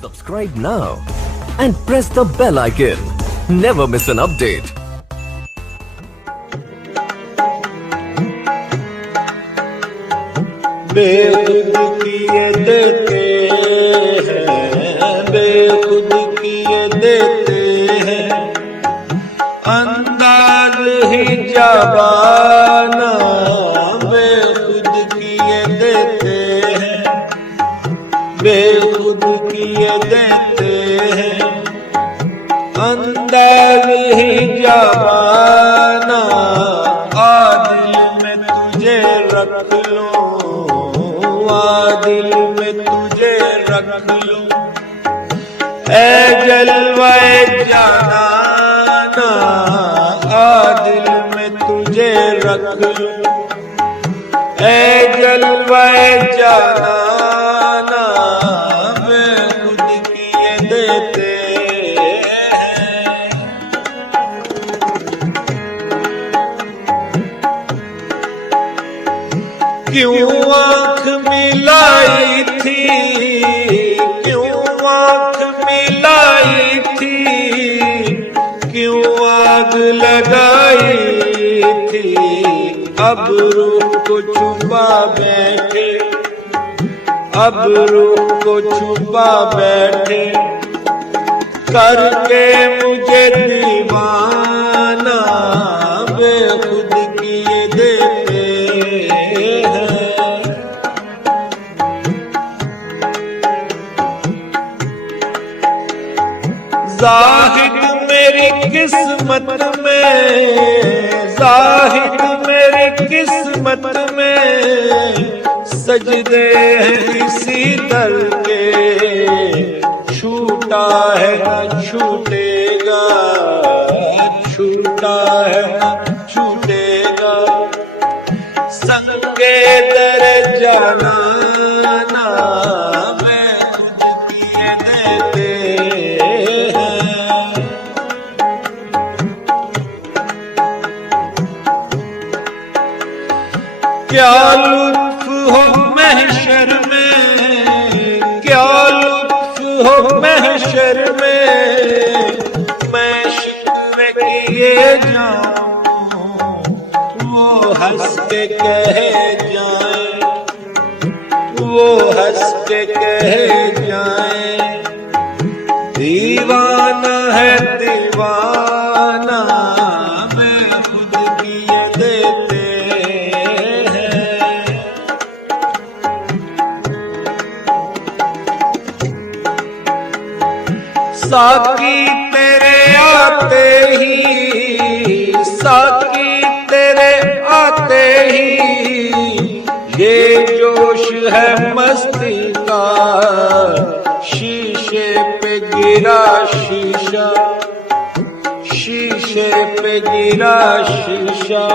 Subscribe now and press the bell icon. Never miss an update. बेखुद किए देते हैं, बेखुद किए देते हैं, अंदाज ही जाबाना बेखुद किए देते हैं, बेखुद किए देते हैं, अंदाज ही जाबाना आदिल में तुझे रख लो, दिल में तुझे रख लूं, ऐ जलवाए जाना दिल में तुझे रख लूं, ऐ जलवाए जाना मैं खुद किए देते हैं। क्यों आँख मिलाई थी, क्यों आँख मिलाई थी, क्यों आग लगाई थी, अब रूह को छुपा बैठे, अब रूह को छुपा बैठे, करके मुझे दीवाना बेखुद किए देते ज़ाहिद मेरी किस्मत में, ज़ाहिद मेरी किस्मत में सजदे हैं इसी दर के, छूटा है न छूटेगा, छूटा है न छूटेगा, संगे दर जाना मैं खुद किए देते क्या लुत्फ हो महशर में, क्या लुत्फ हो महशर में, मैं शिकवे किए जाऊं, वो हंस के कहे जाए, वो हंस के कहे जाए, दीवाना है दीवाना मैं खुद किए देते साकी तेरे आते ही, साकी तेरे आते ही, ये जोश है मस्ती का, शीशे पे गिरा शीशा, शीशे पे गिरा शीशा,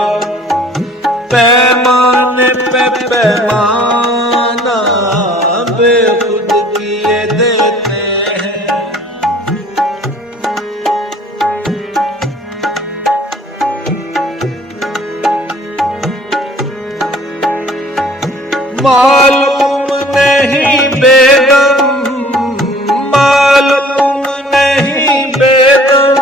पैमाने पे पैमाना बेखुद किए देते मालूम नहीं बेदम, मालूम नहीं बेदम,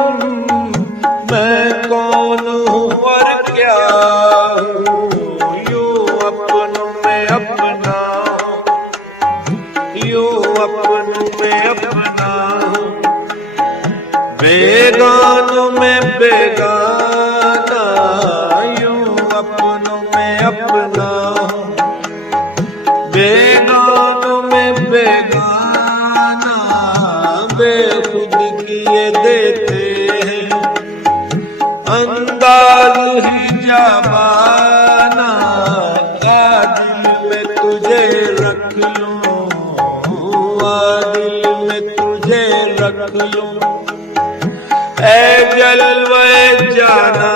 मैं कौन हूँ और क्या हूँ, यूं अपनों में अपना हूँ, यूं अपनों में अपना हूँ, बेगानों में बेगाना, यूं अपनों में अपना हूँ, बेगानों में बेगाना बेखुद किए देते हैं, अंदाज ही जाबाना दिल में तुझे रख लूं, दिल में तुझे रख लूं, ऐ जलवे जाना